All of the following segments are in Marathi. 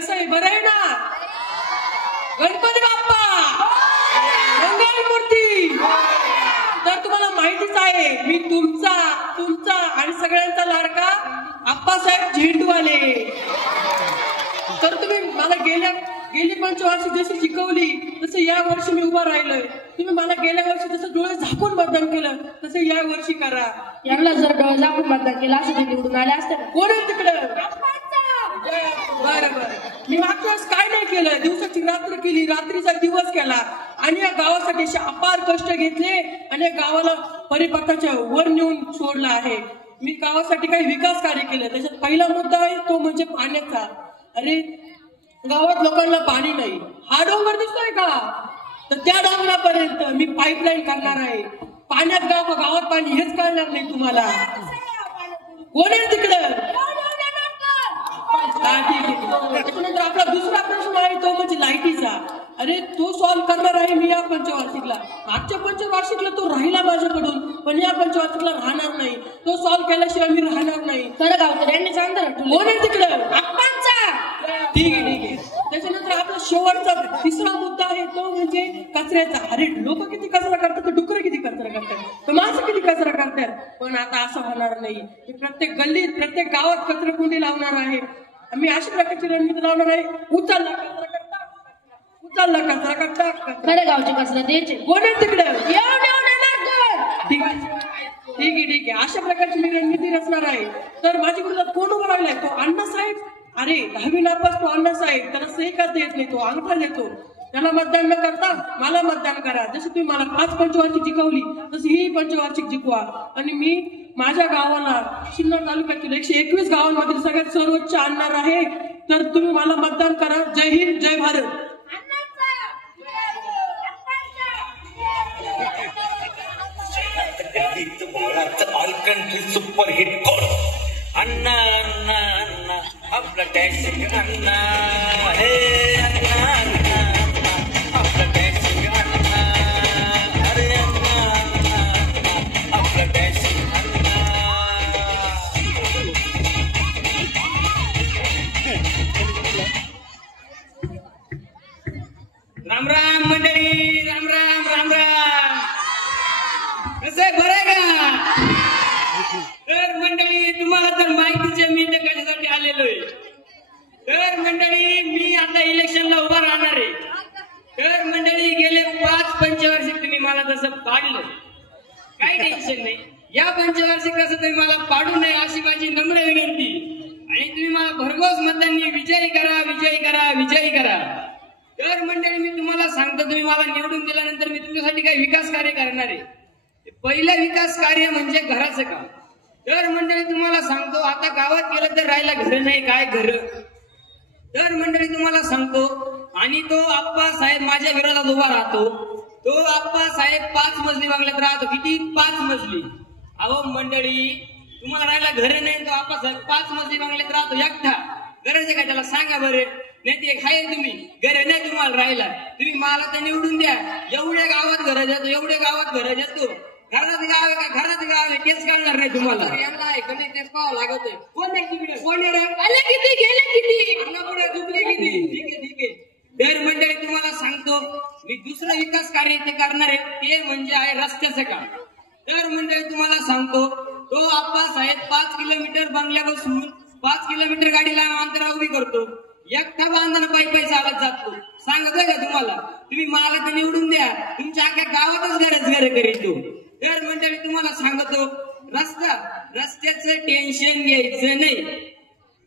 कसं आहे, बरं आहे ना? गणपती बाप्पा मंगल मूर्ती. तर तुम्हाला माहितीच आहे मी तुमचा आणि सगळ्यांचा लाडका आप्पासाहेब झेंडूवाले. तर तुम्ही मला गेली पंचवार्षिक जशी शिकवली तसं या वर्षी मी उभा राहिलोय. तुम्ही मला गेल्या वर्षी जसं डोळे झाकून मतदान केलं तसं या वर्षी करा. यांना जर डोळे झाकून मतदान केलं असं ते निवडून आले असते. कोण आहे तिकडं? बरं मी मागच्या वेळेस काय नाही केलं, दिवसाची रात्र केली, रात्रीचा दिवस केला आणि या गावासाठी असे अपार कष्ट घेतले आणि या गावाला परिपक्वाच्या वर नेऊन सोडलं आहे. मी गावासाठी काही विकास कार्य केलं. त्याच्यात पहिला मुद्दा आहे तो म्हणजे पाण्याचा. अरे गावात लोकांना पाणी नाही. हा डोंगर दिसतोय का? तर त्या डोंगरापर्यंत मी पाईपलाईन करणार आहे. गावात पाणी हेच कळणार नाही तुम्हाला. कोण आहे तिकडं? त्याच्यानंतर आपला दुसरा प्रश्न आहे तो म्हणजे लाईटीचा. अरे तो सॉल्व्ह करणार आहे मी या पंचवार्षिकला. मागच्या पंचवार्षिकला तो राहिला माझ्याकडून, पण या पंचवार्षिकला राहणार नाही. तो सॉल्व्ह केल्याशिवाय मी राहणार नाही. तर गावकऱ्यांनी सांगणार कोण आहे तिकडं? ठीक आहे. त्याच्यानंतर आपला शेवटचा तिसरा मुद्दा आहे तो म्हणजे कचऱ्याचा. अरे लोक किती कचरा करतात, तर डुकर किती कचरा करतात, तर माणसं किती कचरा करतात. पण आता असं होणार नाही. प्रत्येक गल्लीत प्रत्येक गावात कचरा कुंडी लावणार आहे. आम्ही अशा प्रकारची रणनीती लावणार आहे. उचलला कचरा करता खरं गावचे कचरा द्यायचे. कोण आहे तिकडे? ठीक आहे. अशा प्रकारची मी रणनीती रचणार आहे. तर माझ्या विरोधात कोण उभा राहिलाय? तो अण्णासाहेब. अरे 10वी नापास तो अण्णासाहेब. त्याला सही करता येत नाही, तो अंगठा देतो. त्याला मतदान न करता मला मतदान करा. जसं तुम्ही मला 5 पंचवार्षिक जिंकवली तशी ही पंचवार्षिक जिंकवा. आणि मी माझ्या गावाला सिन्नर तालुक्यातील 121 गावांमधील सगळ्यात सर्वोच्च आणणार आहे. तर तुम्ही मला मतदान करा. जय हिंद, जय Bharat. All country super hit code अण्णा अण्णा अण्णा आपला टॅक्सी अण्णा हे अण्णा अण्णा आपला टॅक्सी अण्णा अरे अण्णा अण्णा आपला टॅक्सी अण्णा. राम राम मंडळी, राम राम राम राम. कसं आहे, बरं आहे का? तर मंडळी तुम्हाला तर माहितीच आहे मी इथे कशासाठी आलेलो आहे. तर मंडळी मी आता इलेक्शनला उभा राहणार आहे. तर मंडळी गेले 5 पंचवार्षिक तुम्ही मला तसं पाडलं, काही टेन्शन नाही. या पंचवार्षिक कसं तुम्ही मला पाडू नये अशी माझी नम्र विनंती. आणि तुम्ही मला भरघोस मतांनी विजयी करा, विजयी करा, विजयी करा. तर मंडळी मी तुम्हाला सांगतो, तुम्ही मला निवडून दिल्यानंतर मी तुमच्यासाठी काही विकास कार्य करणार आहे. पहिलं विकास कार्य म्हणजे घराचं काम. तर मंडळी तुम्हाला सांगतो, आता गावात गेलं तर राहायला घर नाही, काय घर. तर मंडळी तुम्हाला सांगतो, आणि तो आप्पासाहेब माझ्या विरोधात उभा राहतो. तो आप्पासाहेब 5 मजली बंगल्यात राहतो. किती? 5 मजली. अहो मंडळी तुम्हाला राहायला घर नाही, तो आप्पासाहेब 5 मजली बंगल्यात राहतो एकटा. गरज काय त्याला सांगा बरं. नाही ते खाय तुम्ही घर नाही तुम्हाला राहायला. तुम्ही मला तर निवडून द्या. एवढ्या गावात घर जातो, एवढ्या गावात घर जातो. घरात गाव आहे का? घरात गाव आहे तेच कळणार नाही तुम्हाला. तेच पाहावं लागत. कोण आहे तिकडे? कोण आहे? आले किती, गेले किती, पुढे झुकले किती. ठीक आहे. तर मंडळी तुम्हाला सांगतो, मी दुसरं विकास कार्य ते करणार आहे, ते म्हणजे आहे रस्त्याचं काम. तर मंडळी तुम्हाला सांगतो, तो आप्पासाहेब 5 किलोमीटर बंगल्यापासून 5 किलोमीटर गाडीला अंतरा उभी करतो. एकटा बांधताना पायी चालत जातो. सांगतोय का तुम्हाला? तुम्ही मला तर निवडून द्या, तुमच्या अख्या गावातच घर करीतो. तर मंडळी तुम्हाला सांगतो, रस्त्याचं टेन्शन घ्यायचं नाही.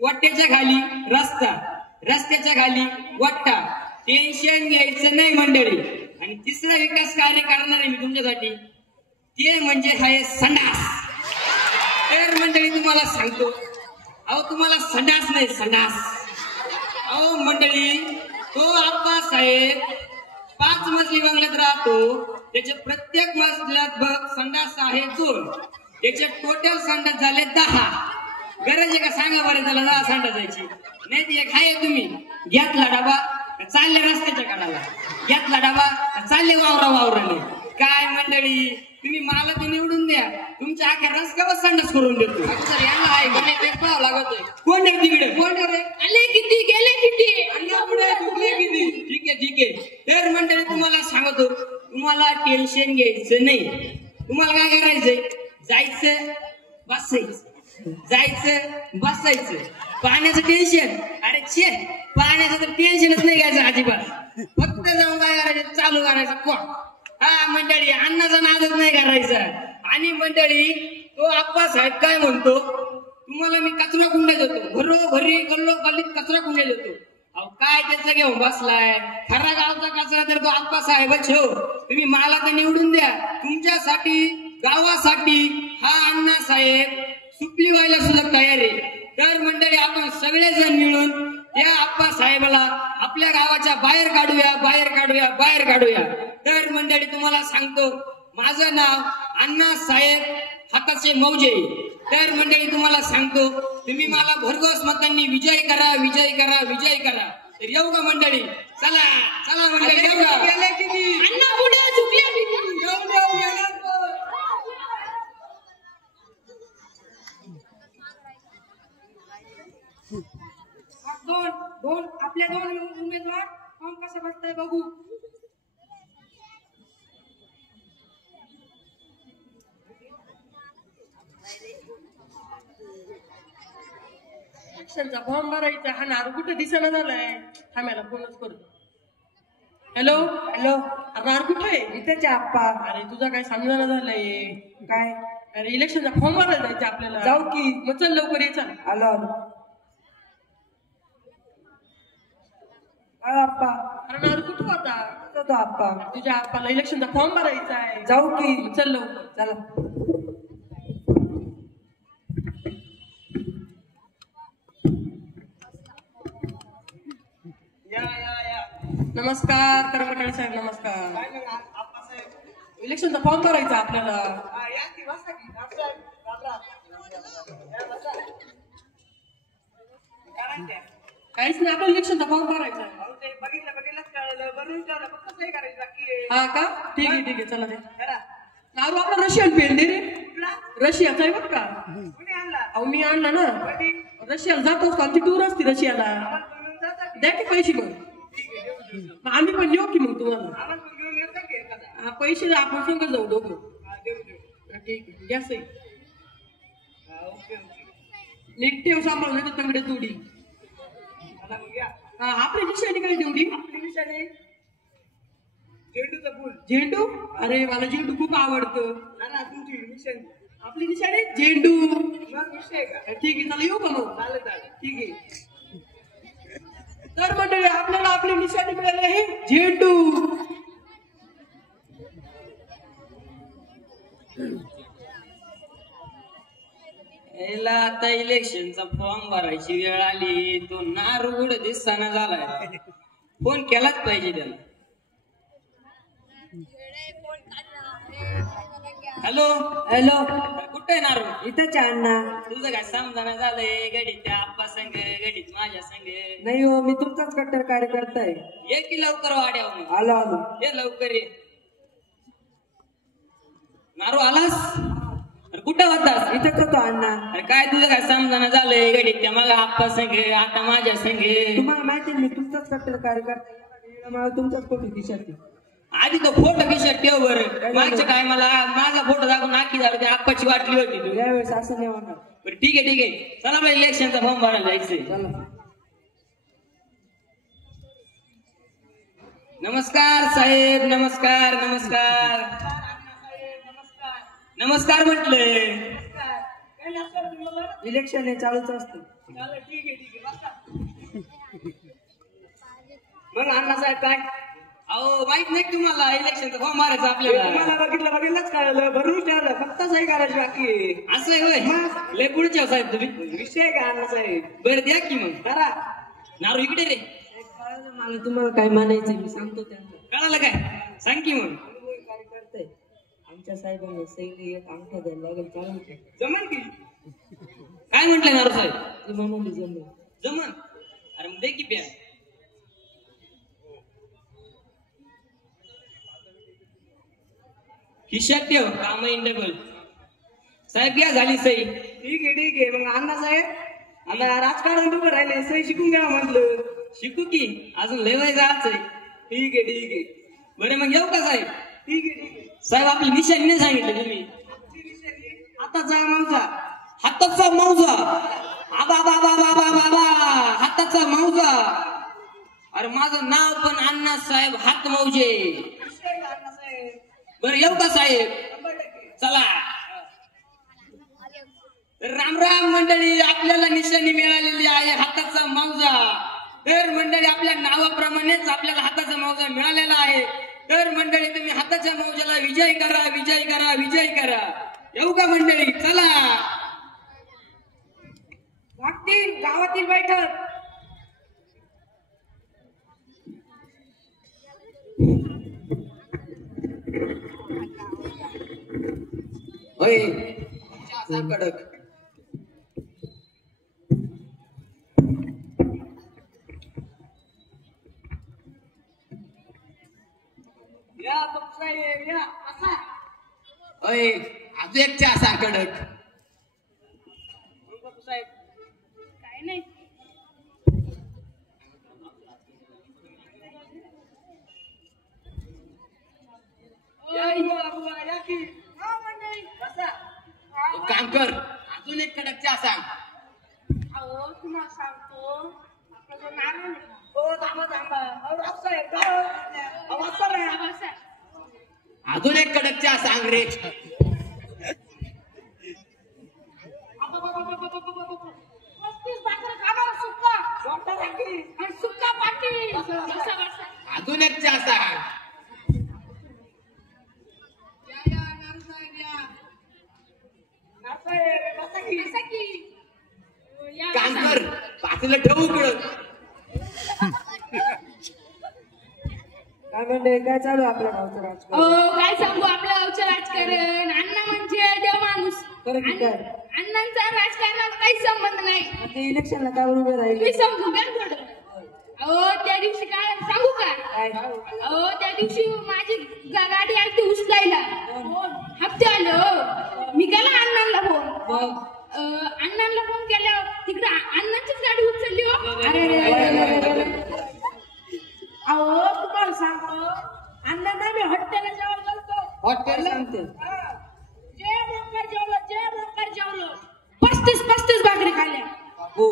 वाट्याच्या खाली रस्ता, रस्त्याच्या खाली वाटा, टेन्शन घ्यायचं नाही मंडळी. आणि तिसरा विकास कार्य करणार आहे मी तुमच्यासाठी, ते म्हणजे आहे संडास. तर मंडळी तुम्हाला सांगतो, अहो तुम्हाला संडास नाही, संडास. अहो मंडळी तो आप्पासाहेब 5 मजली बंगल्यात राहतो. त्याच्या प्रत्येक मजल्यात संडास आहे 2. त्याचे टोटल संडास झाले 10. गरज आहे का सांगा बरं त्याला 10 संडास जायची? नाही ते एक आहे. तुम्ही घेतला डबा चालले रस्त्याच्या काढाला, घेतला डबा चालले वावराने. काय मंडळी तुम्ही मला ते निवडून द्या, तुमच्या आख्या रस्त्यावर संडास करून देतो. सर यांना आहे का नाही तेच पाहावं लागतोय. कोण आहे तिकडे? कोण आहे रे? आले किती गेले किती अण्णा पुढे चुकले किती? ठीक आहे ठीक आहे. तर मंडळी तुम्हाला सांगतो, तुम्हाला टेन्शन घ्यायचं नाही. तुम्हाला काय करायचंय? जायचं बसायचं, जायचं बसायचं. पाण्याचं टेन्शन, अरे छे, पाण्याचं तर टेन्शनच नाही घ्यायचं अजिबात. फक्त जाऊन काय करायचं? चालू करायचं कोण. हा मंडळी, अन्नाचा नादच नाही करायचा. आणि मंडळी तो आप्पासाहेब काय म्हणतो, तुम्हाला मी कचरा कुंड्या देतो, घरोघरी गल्लो गल्लीत कचरा कुंड्या देतो. अहो काय त्याचं घेऊन बसलाय? खरा गावचा कचरा तर तो आप्पासाहेबच हो. तुम्ही मला तर निवडून द्या. तुमच्यासाठी, गावासाठी हा अण्णासाहेब सुपली व्हायला सुद्धा तयार आहे. तर मंडळी आपण सगळेजण मिळून त्या आप्पासाहेबाला आपल्या गावाच्या बाहेर काढूया, बाहेर काढूया, बाहेर काढूया. तर मंडळी तुम्हाला सांगतो, माझं नाव अण्णासाहेब हाताचे मौजे. तर मंडळी तुम्हाला सांगतो, तुम्ही मला भरघोस मतांनी विजय करा, विजय करा, विजय करा. तर येऊ का मंडळी? चला चला मंडळी, येऊ का? गेले किती? अण्णा पुढे चुकले किती येऊ देऊ गेले. दोन आपल्या दोन उमेदवार कोण कसं बसताय बघू. इलेक्शनचा फॉर्म भरायचा. हा नारू कुठे दिसेना झालाय. थांब्याला फोनच करतो. हॅलो हॅलो, नारू कुठे आहे? इथेच आप्पा. अरे तुझा काय समजायला झालंय काय? अरे इलेक्शनचा फॉर्म भरायला जायचं आपल्याला. जाऊ की? मग चल लवकर ये. चल आलो आलो. आप्पा. अरे नारू कुठं होता? तो आप्पा. तुझ्या आप्पाला इलेक्शनचा फॉर्म भरायचा आहे. जाऊ की? मग चल लवकर. चला. नमस्कार कर्मचारी साहेब, नमस्कार. इलेक्शनचा फॉर्म भरायचा आपल्याला. काहीच नाही, आपल्याला इलेक्शनचा फॉर्म भरायचा आहे. हा का? ठीक आहे ठीक आहे, चला दे. नारू आपला रशियन पेन दे रे. रशियाचा आहे बघ का? अहो मी आणला ना. रशियाला जात असतो, आमची टूर असते रशियाला. द्या की पैसे मग. आम्ही पण येऊ की मग तुम्हाला. पैसे आपण संग जाऊ दोघं. ठीक आहे, घ्या सही. नीट ठेव, सांभाळून येतो तंगडे तुडी. हा, आपली निशाणी काय तेवढी? झेंडूचं फुल. झेंडू? अरे मला झेंडू खूप आवडतं. तुमची निशाणी. आपली निशाणी झेंडू. मग विषय का? ठीक आहे, चला येऊ का मग? चालेल. ठीक आहे. तर मंडळी आपल्याला आपली निशाणी मिळाली आहे झेंडू. याला आता इलेक्शनचा फॉर्म भरायची वेळ आली. तो नारू कुठे दिसताना झालाय. फोन केलाच पाहिजे त्याला. Hello hello. कुठे आहे नारू? इथंच अण्णा. तुझं काय समजाना झालंय? गडीत त्या आप्पा संग, गडीत माझ्या संग. नाही हो, मी तुमचाच कट्टर कार्यकर्ता आहे. ये की लवकर वाड्यावर. आलो आलो. ये लवकर ये. नारू आलास? अरे कुठं होतास? इथंच होतो अण्णा. अरे काय तुझं काय समजाना झालंय? गडीत त्या मला आप्पा संग, आता माझ्या संग. तुम्हाला माहिती आहे, मी तुमचाच कट्टर कार्यकर्ता. मला तुमचाच फोटो खिशात. आधी तो फोटो खिशात ठेव बरं. मागच्या टायमाला माझा फोटो दाखवून नाकी झालं, त्या आप्पाची वाटली होती तू. यावेळेस असं नाही होणार. बरं ठीक आहे ठीक आहे, चला आपल्या इलेक्शनचा फॉर्म भरायला जायचंय. चला. नमस्कार साहेब, नमस्कार नमस्कार नमस्कार म्हटले. इलेक्शन हे चालूच असतं. मग अण्णासाहेब काय? अहो माहित नाही तुम्हाला इलेक्शनचा फॉर्म भरायचा आपल्याला? तुम्हाला बघितलंच कळलं. भरून ठेवलं, फक्त सही करायची बाकी आहे. असं आहे होय? लय पुढच्या साहेब तुम्ही. विषय का अण्णासाहेब? बरं द्या की मग. करा. नारू इकडे रे. मला तुम्हाला काय म्हणायचंय मी सांगतो त्यांना. कळालं काय? सांग की मग. कार्यकर्ते आमच्या साहेबांना सैनी एक अंगठा द्यायला लागेल. चालेल का? जमन की? काय म्हटलंय नारू साहेब? ते म्हणाले जमलं. जमन? अरे मग दे की प्या. विषयात ठेव काम इंडेबल. साहेब घ्या झाली सही. ठीक आहे मग अण्णा साहेब आता राजकारण उभं राहिले सही शिकून घ्या म्हटलं. शिकू की अजून लय वय जायचंय. ठीक आहे बरं मग येऊ का साहेब? ठीक आहे साहेब आपली निशाणी नाही सांगितलं तुम्ही. हाताचा मावसा. हाताचा मौजा. आबा बाबा बाबा बाबा हाताचा मौजा. अरे माझं नाव पण अण्णासाहेब हात मौजे. बरं येऊ का साहेब? चला. राम राम मंडळी, आपल्याला निशाणी मिळालेली आहे हाताचा मौजा. तर मंडळी आपल्या नावाप्रमाणेच आपल्याला हाताचा मौजा मिळालेला आहे. तर मंडळी तुम्ही हाताच्या मौजाला विजय करा, विजय करा, विजय करा. येऊ का मंडळी? चला. वागतील गावातील बैठक. होय कडक. या बापसाहेब या असा. होय अजून एक चहा असा कडक. बापसाहेब काय नाही. या की हा मंडळी. बसा. एक काम कर, अजून एक कडक चहा सांग. अहो तुम्हाला सांगतो आपला जो नारळ आहे ना, हो थांबा अहो बापसाहेब आवाज करा. हा बसा. अजून एक कडक चहा सांग रे. पस्तीस भाकरी खाणार सुक्का. वाटा राखी. आणि सुक्का पाटी. बसा बसा. अजून एक चहा सांग. बापसाहेब बसा की. बसा की. या काम बसा. कर, पातेलं ठेवू कडक. काय म्हणते काय चालू आहे आपल्या गावचं राजकारण? काय सांगू आपल्या गावचं राजकारण. अण्णा म्हणजे देव माणूस. खरं की काय? अण्णांचा राजकारणाला काही संबंध नाही. आता इलेक्शनला काय उभे राहिले? तुम्ही समजू घ्या ना थोडं. अहो त्या दिवशी काय सांगू का? काय अहो त्या दिवशी माझी गाडी आली उचलायला. हप्ते आलं. मी गेला अण्णांना फोन. अण्णांना फोन केल्यावर तिकडे अण्णांचीच गाडी उचलली हो. अरे अहो तुम्हाला सांगतो अण्णांना मी हॉटेलला जेवायला गेलतो. हॉटेल सांगते. जय मोकर जेवलो. 35 भाकरी खाल्ल्या. हो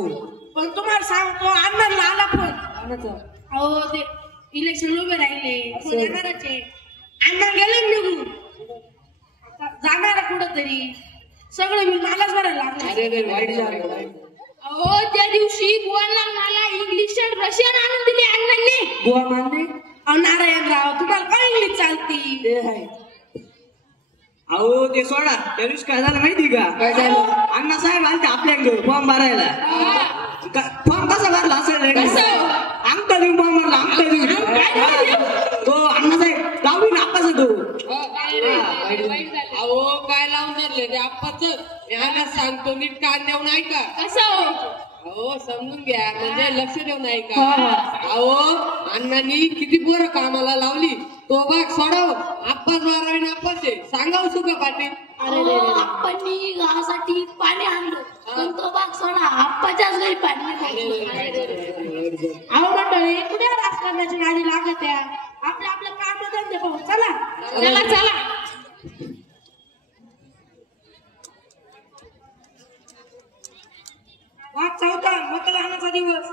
पण तुम्हाला सांगतो अण्णांना आला फोन. कोणाचं? अहो ते इलेक्शन उभे राहिले. कोण येणारच आहे. अण्णा गेले निघून. जाणार कुठं तरी. सगळं मी मलाच भरायला लागलं. अरे वाईट झालं वाईट. अहो त्या दिवशी बुवांना मला इंग्लिश आणि रशियन आणून दिली अण्णांनी. बुवा मानले अहो नारायणराव तुम्हाला काय इंग्लिश चालती? ते आहे. अहो ते सोडा. त्या दिवशी काय झालं माहिती का? काय झालं? अण्णा साहेब आलते आपल्या फॉर्म भरायला. फॉर्म कसा भरला असेल? कसं? अंगठा देऊन फॉर्म भरला. अंगठा देऊन. तो अण्णा साहेब दहावी नापास होतो. वाईट झालं. अहो काय लावून धरले ते आप्पाच याला सांगतो नीट कान देऊन ऐका. कसं? अहो समजून घ्या म्हणजे लक्ष देऊन ऐका. अहो अण्णांनी किती पोरं कामाला लावली. तो भाग सोडाव. आप्पाच मारावी नापास आहे. सांगाव सुका पाटील. आप्पांनी गावासाठी पाणी आणलं पण तो भाग सोडा. आप्पाच्याच घरी पाणी अहो मंडळी कुठे राजकारणाची गाडी लागत आहे. आपलं काम धंदे पाहू. चला चला. वाद चौथा मतदानाचा दिवस.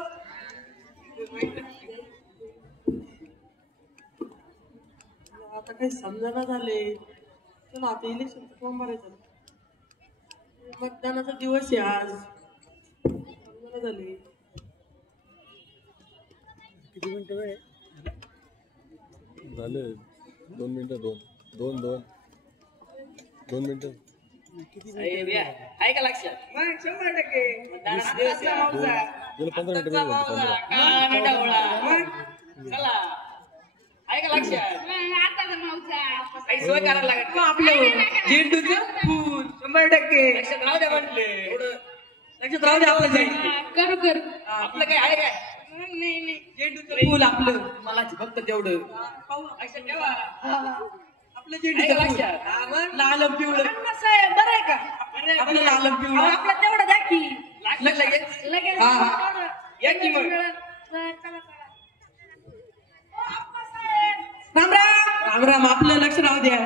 आता काही समजायला झाले. चला आता इलेक्शन फॉर्म भरायचं. मतदानाचा दिवस आहे आज. समजायला झाले. किती मिनिटं वेळ झाले? 2 मिनिटं. दोन मिनिटं. आहे का लक्षात? मग 100% हाताचा मौजा. गेलं 15 मिनिटं वेळ झाली. 15. काळा ढवळा. चला आहे का लक्षात? आताचा मावसा. काही सोय करायला लागत नाही. आपलं झेंडूचं फूल 100% लक्षात राहू द्या म्हटले. लक्षात राहू दे आपलं झेंडू. करू आपलं काय आहे काय? नाही झेंडूचं फूल आपलं. मला फक्त तेवढं लक्षात ठेवा. आपलं झेंडूचं फुल. लाल पिवळं अण्णासाहेब बरं आहे का आपलं लाल पिवळं आपलं तेवढं द्या की लगेच लगेच हा. तेवढं. या की मग. चला, चला. ओ, अप्पासाहेब. राम राम. राम राम आपलं लक्ष राहू द्या.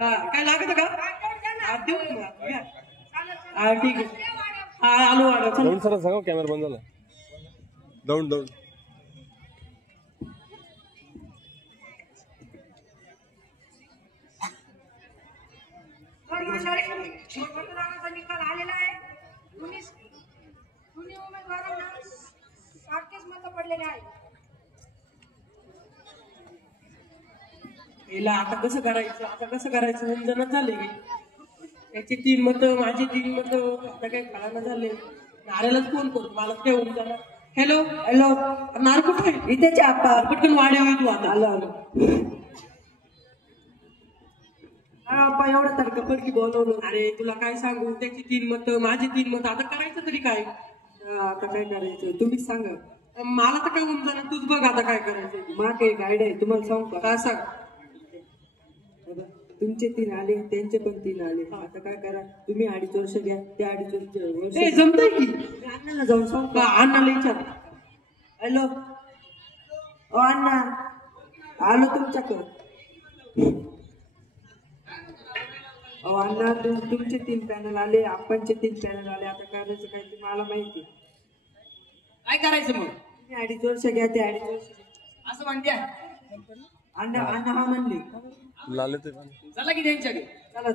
हा काय लागत का हा, देऊ का? घ्या. हा ठीक आहे हा आलो आलो चल. दौंड सर सांगा कॅमेरा बंद झाला दौंड दौंड मतदानाचा निकाल आलेला आहे. दोन्ही उमेदवारांना सारखेच मतं पडलेले आहेत. याला आता कसं करायचं उमजणच झाले त्याची 3 मतं माझी 3 मतं आता काही कळायला झाले. नाऱ्यालाच फोन करू मला ते उमजणार. हॅलो नार कुठे इथेच आता पटकन वाढे होईल तू आता आलो आपण एवढं तर कपडकी बोलवलं. अरे तुला काय सांगू त्याची 3 मतं माझी 3 मतं आता करायचं तरी काय आता काय करायचं तुम्हीच सांगा. मला तर काय उमजणार तूच बघ आता काय करायचं. मला काही गाईड आहे तुम्हाला सांगू का काय सांग. तुमचे 3 आले त्यांचे पण 3 आले आता काय करा तुम्ही 2.5 वर्ष घ्या ते 2.5 वर्ष जमतंय की अण्णाला जाऊन सांग का अण्णाला विचार. हॅलो ओ अण्णा आलो तुमच्याकडं. ओ अण्णा तुमचे 3 पॅनल आले आपणचे 3 पॅनल आले आता करायचं काय ते मला माहिती. काय करायचं मग तुम्ही 2.5 वर्ष घ्या ते 2.5 वर्ष असं म्हणते अण्णा हा म्हणले लाल ते चला की त्यांच्याकडे. चला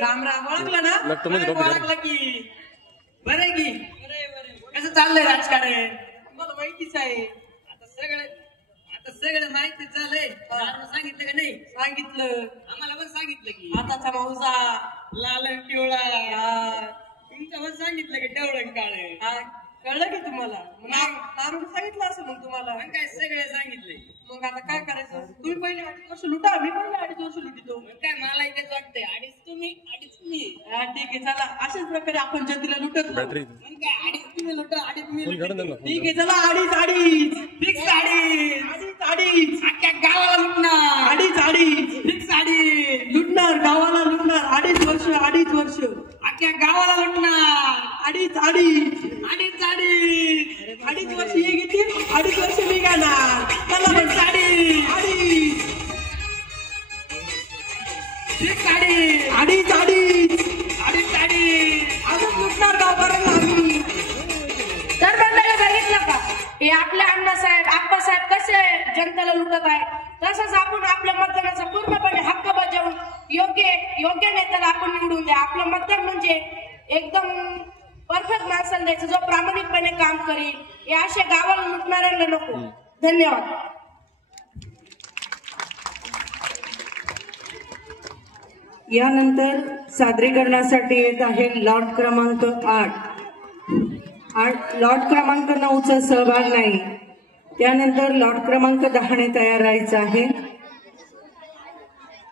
राम राम ओळखलं ना लागतं म्हणजे कॉपी ओळखलं की बरं आहे की कसं चाललंय राजकारण मला माहितीच आहे. आता सगळं माहिती झालंय. सांगितलं का नाही सांगितलं आम्हाला पण सांगितलं की हाताचा मावसा लाल आणि पिवळा तुमचं पण सांगितलं की तेवढं काळ कळलं की तुम्हाला नारून सांगितलं असं मग तुम्हाला मग काय सगळं सांगितलंय. मग आता काय करायचं तुम्ही पहिले 2.5 वर्ष लुटा मी पहिले 2.5 वर्ष लुटितो. मग काय मला इथेच वाटतंय अडीच तुम्ही अडीच मी हा ठीक आहे चला अशाच प्रकारे आपण जनतेला लुटत राहू. बॅटरी मग काय अडीच तुम्ही लुटा अडीच मी फोन काढून द्या ना ठीक आहे चला अडीच फिक्स अडीच अडीच अख्ख्या गावाला लुटणार अडीच फिक्स अडीच लुटणार गावाला लुटणार 2.5 वर्ष अख्ख्या गावाला लुटणार अडीच अडीच 2.5 वर्ष हे घेतील 2.5 वर्ष निघाणार चला पण अडीच फिक्स अडीच अडीच अजून लुटणार गावकऱ्यांना आम्ही. तर मंडळी बघितलं का हे आपले अण्णासाहेब आप्पासाहेब कसे जनतेला लुटत आहे. तसंच आपण आपल्या मतदानाचा पूर्णपणे हक्क बजावून योग्य नेत्याला आपण निवडून द्या. आपलं मतदान म्हणजे एकदम परफेक्ट माणसाला द्यायचं जो प्रामाणिकपणे काम करेल. हे असे गावाला लुटणाऱ्यांना नको. धन्यवाद. यानंतर सादरीकरणासाठी येत आहे लॉट क्रमांक 8. लॉट क्रमांक 9चा सहभाग नाही. त्यानंतर लॉट क्रमांक 10 ने तयार राहायचं आहे.